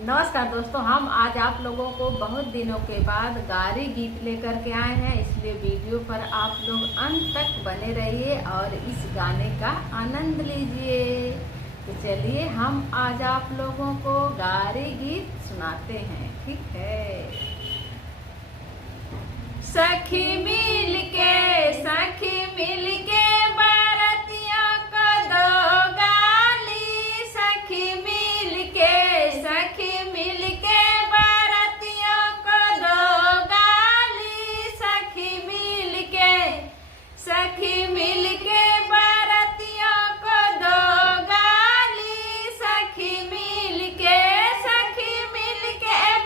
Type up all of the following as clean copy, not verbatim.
नमस्कार दोस्तों, हम आज आप लोगों को बहुत दिनों के बाद गारी गीत लेकर के आए हैं। इसलिए वीडियो पर आप लोग अंत तक बने रहिए और इस गाने का आनंद लीजिए। तो चलिए हम आज आप लोगों को गारी गीत सुनाते हैं, ठीक है। सखी मिल के बारतियों को दो गाली। सखी मिल के बारतियों को दो गाली। सखी मिल के बारतियों को दो गाली। सखी मिल के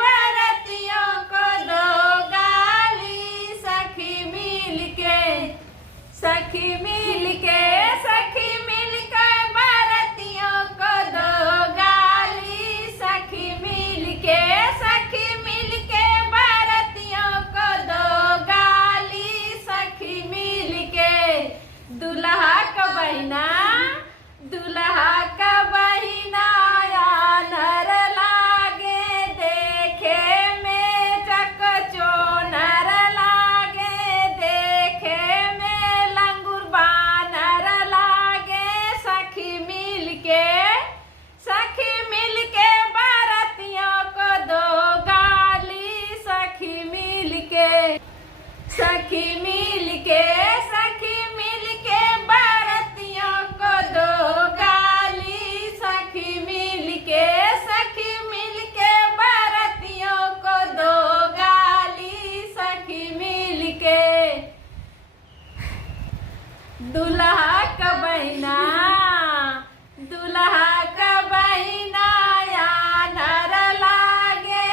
बारतियों को दो गाली। सखी मिल के बारतियों को दो गाली। सखी मिल के बारतियों को दो गाली। सखी मिल के दुल्हा का बहिना या नर लागे। देखे में चकचोनर लागे। देखे में लंगूर बानर लागे। सखी मिल के बारतियों को दो गाली। सखी मिल के बारतियों को दो गाली। सखी मिल के बारतियों को दो गाली। सखी मिल के दुल्हा का बहिना या नर लागे।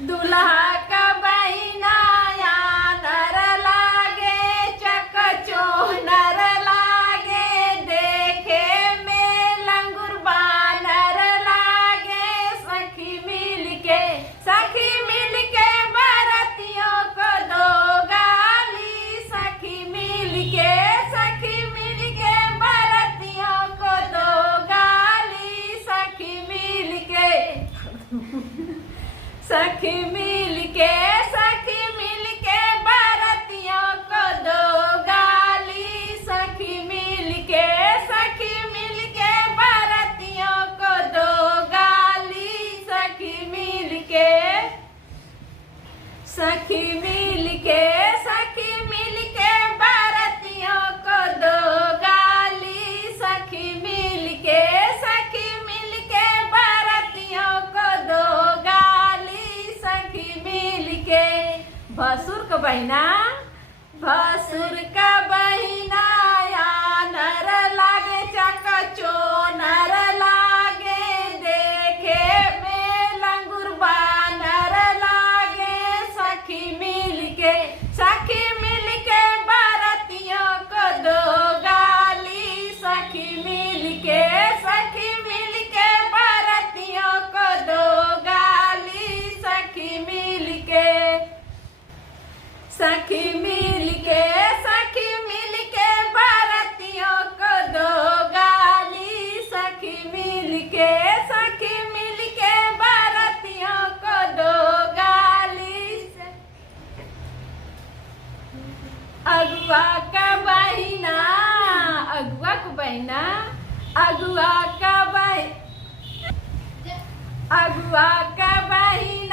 दुल्हा का बहिना या नर लागे। चकचोनर लागे। देखे में लंगूर बानर लागे। सखी मिल के बारतियों को दो गाली। सखी मिल के बारतियों को दो गाली। सखी मिल के बारतियों को दो गाली। सखी मिल के बारतियों को दो गाली। सखी मिल के बारतियों को दो गाली। सखी मिल के बारतियों को दो गाली। सखी मिल के भसुर का बहिना या नर लागे। चकचोनर लागे। देखे में लंगूर बानर लागे। सखी मिल के बारतियों को दो गाली। सखी मिल के बारतियों को दो गाली। सखी मिल के बारतियों को दो गाली। सखी मिल के बारतियों को दो गाली। अगुआ का बहिना अगुआ का बहिना